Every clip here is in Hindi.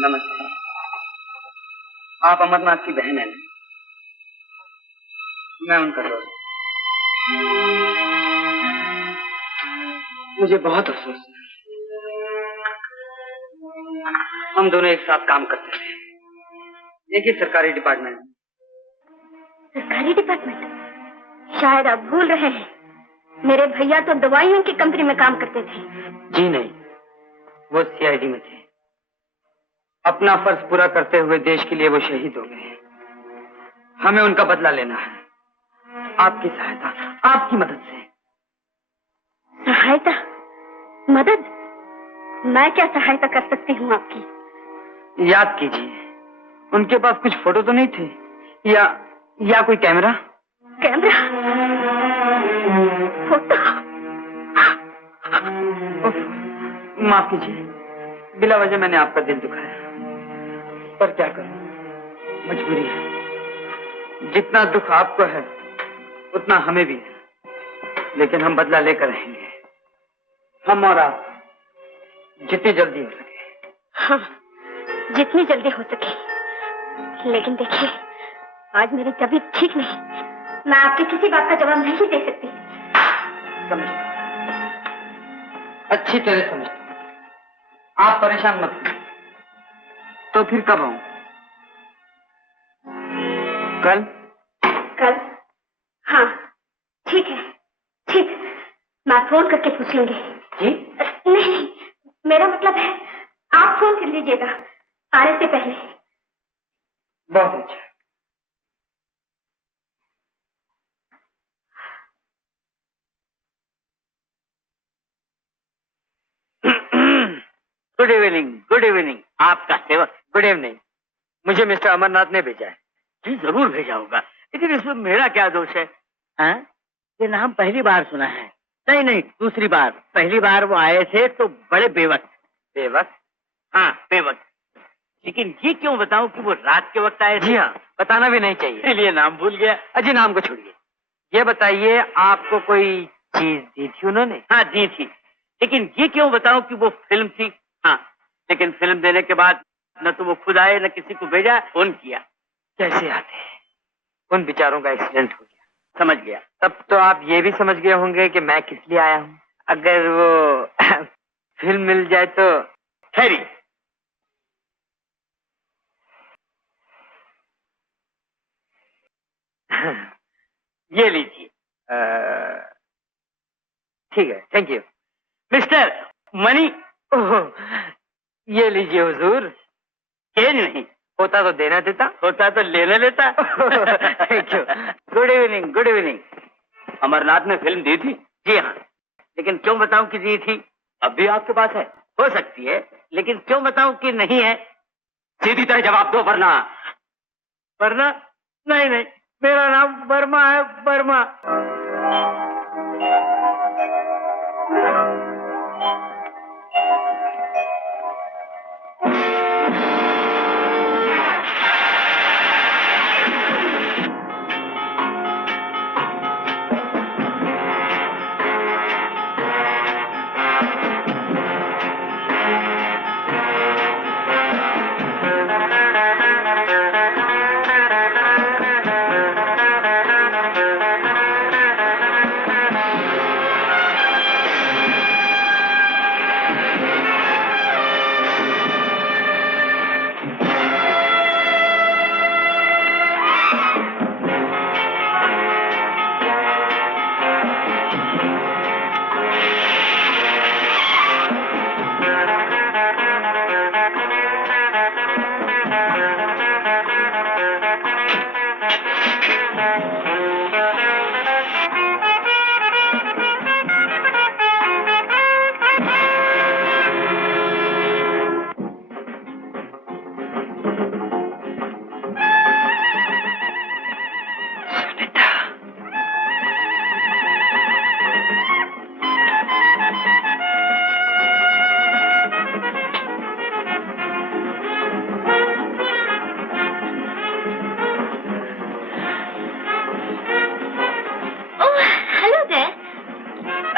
नमस्ते। आप अमरनाथ की बहन हैं ना? मैं उनका दोस्त। मुझे बहुत अफसोस है। हम दोनों एक साथ काम करते थे, एक ही सरकारी डिपार्टमेंट में। सरकारी डिपार्टमेंट? शायद आप भूल रहे हैं, मेरे भैया तो दवाइयों की कंपनी में काम करते थे। जी नहीं, वो सीआईडी में थे। अपना फर्ज पूरा करते हुए देश के लिए वो शहीद हो गए। हमें उनका बदला लेना है, आपकी सहायता, आपकी मदद से। सहायता? मदद? मैं क्या सहायता कर सकती हूँ आपकी? याद कीजिए, उनके पास कुछ फोटो तो नहीं थे? या कोई कैमरा? कैमरा? फोटो? माफ कीजिए, बिला वजह मैंने आपका दिल दुखाया, पर क्या करूं, मजबूरी है। जितना दुख आपको है उतना हमें भी है, लेकिन हम बदला लेकर रहेंगे, हम और आप, जितनी जल्दी हो सके। हाँ, जितनी जल्दी हो सके। लेकिन देखिए, आज मेरी तबीयत ठीक नहीं, मैं आपकी किसी बात का जवाब नहीं दे सकती। समझता, अच्छी तरह समझता। आप परेशान मत होइए। तो फिर कब आऊं? कल? कल? हाँ, ठीक है, ठीक। मैं फोन करके पूछ लूंगी। जी? नहीं, मेरा मतलब है आप फोन कर लीजिएगा आने से पहले। बहुत अच्छा। Good evening, good evening. आपका सेवक। Good evening. मुझे मिस्टर अमरनाथ ने भेजा है। जी जरूर भेजा होगा, लेकिन इसमें मेरा क्या दोष है? हाँ? ये नाम पहली बार सुना है। नहीं नहीं, दूसरी बार। पहली बार वो आए थे तो बड़े बेवक्त। बेवक्त? हाँ, बेवक्त। लेकिन ये क्यों बताऊं कि वो रात के वक्त आए थे? जी हाँ, बताना भी नहीं चाहिए। इसलिए नाम भूल गया। अजी, नाम को छोड़िए। ये बताइए, आपको कोई चीज दी थी उन्होंने? हाँ, दी थी। लेकिन ये क्यों बताऊं कि वो फिल्म थी? हाँ, लेकिन फिल्म देने के बाद न तो वो खुद आए, न किसी को भेजा, फोन किया। कैसे आते? उन बेचारों का एक्सीडेंट हो गया। समझ गया। तब तो आप ये भी समझ गए होंगे कि मैं किस लिए आया हूँ। अगर वो फिल्म मिल जाए तो। खैरी, ये लीजिए। ठीक है, थैंक यू। Mister money. ये लीजिए हुजूर। चेंज नहीं होता तो देना देता, होता तो लेने लेता। Thank you. Good evening, good evening. Amarnath ने फिल्म दी थी? जी हाँ। लेकिन क्यों बताऊं कि दी थी? अब भी आपके पास है? हो सकती है, लेकिन क्यों बताऊं कि नहीं है? सीधी तरह जवाब दो, वरना। वरना? नहीं नहीं, मेरा नाम वर्मा है, वर्मा।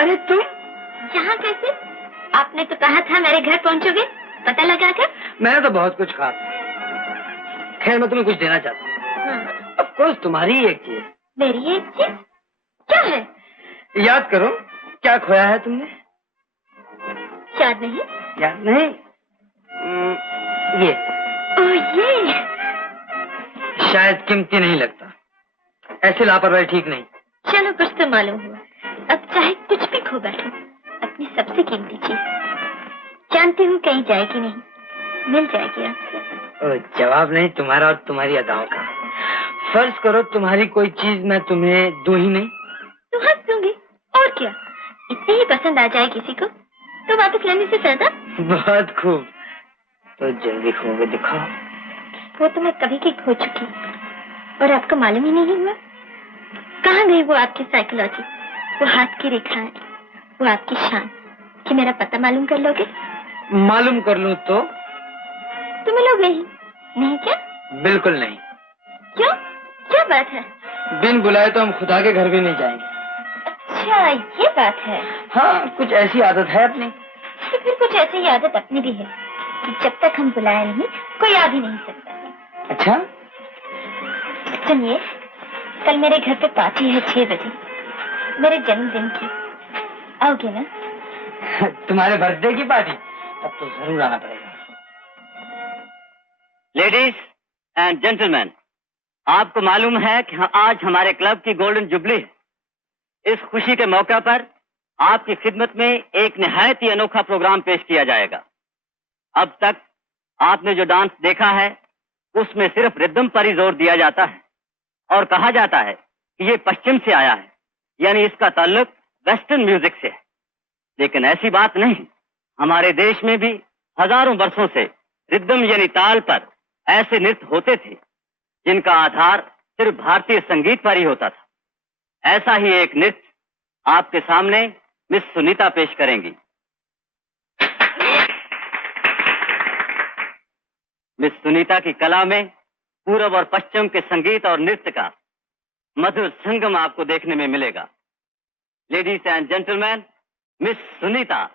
अरे तुम यहाँ कैसे? आपने तो कहा था मेरे घर पहुँचोगे। पता लगा कर? मैंने तो बहुत कुछ कहा था। खैर मैं तुम्हें कुछ देना चाहता हूँ। हाँ। ऑफ कोर्स तुम्हारी ही एक चीज। मेरी एक चीज? क्या है? याद करो, क्या खोया है तुमने? याद नहीं। याद नहीं? ये। ओह ये। शायद कीमती नहीं लगता। ऐसी लापरवाही ठीक नहीं। चलो कुछ तो मालूम हुआ। अब चाहे कुछ भी खो बैठो, अपनी सबसे कीमती चीज जानती हूँ कहीं जाएगी नहीं, मिल जाएगी आपसे। जवाब नहीं तुम्हारा और तुम्हारी अदाओं का। फर्ज करो तुम्हारी कोई चीज मैं तुम्हें दूं ही नहीं, तो हंस दूंगी और क्या। इतनी ही पसंद आ जाए किसी को तो वापस लेने से फायदा। बहुत खूब, तो जल्दी खो के दिखाओ। वो तो मैं कभी की खो चुकी और आपको मालूम ही नहीं हुआ। कहाँ गई वो आपकी साइकोलॉजी, वो हाथ की रेखाएं, वो आपकी शान कि मेरा पता मालूम कर लोगे? मालूम कर लूं तो मिलोगे ही नहीं क्या? बिल्कुल नहीं। क्यों? क्या बात है? बिन बुलाए तो हम खुदा के घर भी नहीं जाएंगे। अच्छा ये बात है। हाँ, कुछ ऐसी आदत है अपनी। तो फिर कुछ ऐसी आदत अपनी भी है कि जब तक हम बुलाए नहीं कोई आ भी नहीं सकता। अच्छा सुनिए, कल मेरे घर पे पार्टी है 6 बजे, मेरे जन्मदिन की। आओगे ना? तुम्हारे बर्थडे की पार्टी? तब तो जरूर आना पड़ेगा। लेडीज एंड जेंटलमैन, आपको मालूम है कि आज हमारे क्लब की गोल्डन जुबली है। इस खुशी के मौका पर आपकी खिदमत में एक निहायत ही अनोखा प्रोग्राम पेश किया जाएगा। अब तक आपने जो डांस देखा है उसमें सिर्फ रिदम पर ही जोर दिया जाता है और कहा जाता है कि ये पश्चिम से आया है, यानी इसका ताल्लुक वेस्टर्न म्यूजिक से है। लेकिन ऐसी बात नहीं। हमारे देश में भी हजारों वर्षों से रिदम यानी ताल पर ऐसे नृत्य होते थे जिनका आधार सिर्फ भारतीय संगीत पर ही होता था। ऐसा ही एक नृत्य आपके सामने मिस सुनीता पेश करेंगी। मिस सुनीता की कला में पूरब और पश्चिम के संगीत और नृत्य का मधुर संगम आपको देखने में मिलेगा। Ladies and gentleman, miss Sunita.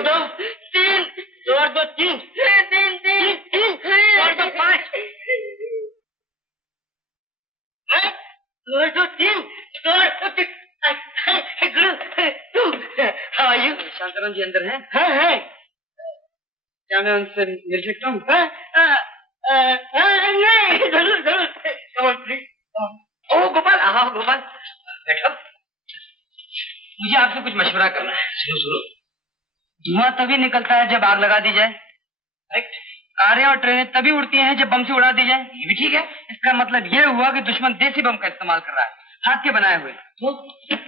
और 2 3 2 और 2 3 3 3 और 2 5 2 और 2 3 2 और 2 गुरु तू हाउ आर यू? शांताराम जी अंदर हैं? है क्या मैं उनसे मिल सकता हूँ? नहीं जरूर जरूर कम ऑन प्लीज। ओ गोपाल, आओ गोपाल बैठो। मुझे आपसे कुछ मशवरा करना है। सुनो धुआं तभी निकलता है जब आग लगा दी जाए। राइट। कारें और ट्रेनें तभी उड़ती हैं जब बम से उड़ा दी जाए। ये भी ठीक है। इसका मतलब ये हुआ कि दुश्मन देसी बम का इस्तेमाल कर रहा है, हाथ के बनाए हुए। तो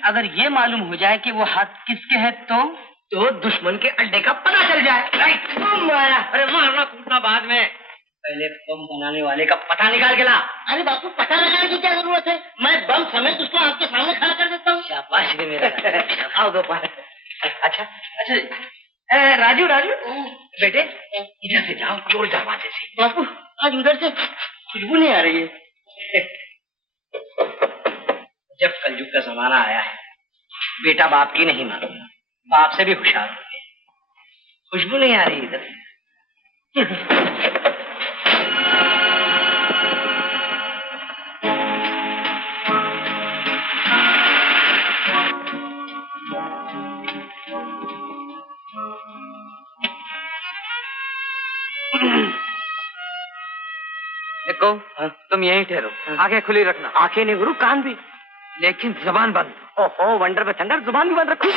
अगर ये मालूम हो जाए कि वो हाथ किसके हैं तो दुश्मन के अड्डे का पता चल जाए। राइट। मारा, अरे मारना कूदना बाद में, पहले बम बनाने वाले का पता निकाल के ला। अरे बापू, पता लगाने की क्या जरूरत है? मैं बम समेत उसको आपके सामने खड़ा कर देता हूँ। शाबाश रे मेरा। आओ गोपाल। अच्छा राजू बेटे इधर से जाओ, क्लोज दरवाजे से। बापू आज उधर से खुशबू नहीं आ रही है। जब कलयुग का जमाना आया है, बेटा बाप की नहीं मानता, बाप से भी होशियार हो गया। खुशबू नहीं आ रही इधर। देखो, तुम यहीं ठहरो, आंखें खुली रखना। आंखें नहीं गुरु, कान भी, लेकिन जबान बंद। ओहो वंडर में थंडर, जुबान भी बंद रखो।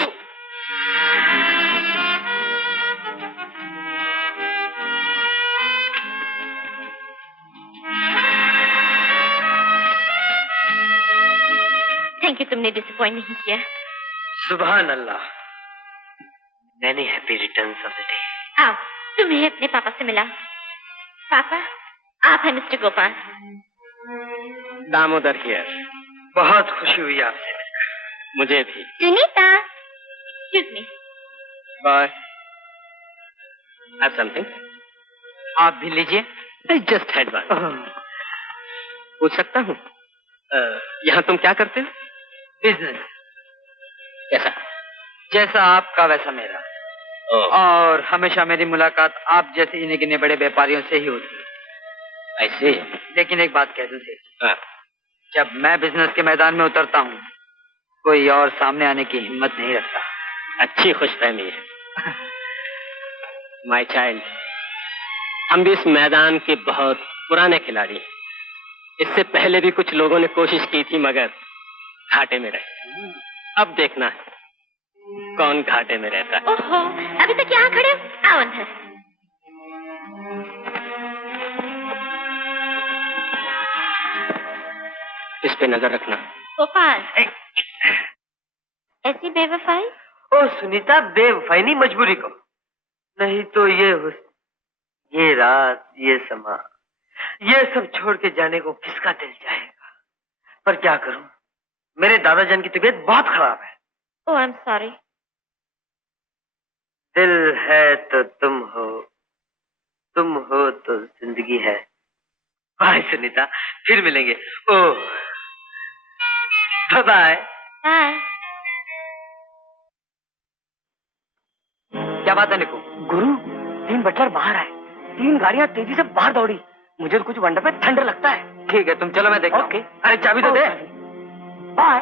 थैंक यू, तुमने डिसअपॉइंट नहीं किया। सुभान अल्लाह। Many happy returns of the day. आओ, तुम्हें अपने पापा से मिला। पापा, आप हैं मिस्टर गोपाल। दामोदर हियर। बहुत खुशी हुई आपसे मिलकर। मुझे भी। Sunita, excuse me. Bye. Have something? आप भी लीजिए। I just had one. पूछ सकता हूँ, यहाँ तुम क्या करते हो? बिजनेस। कैसा? जैसा आपका वैसा मेरा। और हमेशा मेरी मुलाकात आप जैसे इन्हें गिने बड़े व्यापारियों से ही होती है। ऐसे? लेकिन एक बात कह दूं सेठ, जब मैं बिजनेस के मैदान में उतरता हूँ, कोई और सामने आने की हिम्मत नहीं रखता। अच्छी खुशफहमी है। माय चाइल्ड, हम भी इस मैदान के बहुत पुराने खिलाड़ी हैं। इससे पहले भी कुछ लोगों ने कोशिश की थी, मगर घाटे में रहे। अब देखना है कौन घाटे में रहता है। ओहो, अभी तक यहाँ खड़े हो? आओ अंदर। इस पे नजर रखना। गोपाल, ऐसी बेवफाई? ओ सुनीता, बेवफाई नहीं, मजबूरी को। नहीं तो ये रात, ये समा, ये सब छोड़ के जाने को किसका दिल चाहेगा? पर क्या करूं, मेरे दादाजान की तबीयत बहुत खराब है। ओह, आई एम सॉरी। दिल है तो तुम हो तो जिंदगी है। बाय सुनीता, फिर मिलेंगे। ओह बाय। बाय। क्या बात है निको? गुरु, 3 बटलर बाहर आए, 3 गाड़ियां तेजी से बाहर दौड़ी। मुझे तो कुछ वंडर पे ठंडर लगता है। ठीक है, तुम चलो, मैं देखता हूँ। ओके। अरे चाबी तो दे। बाय।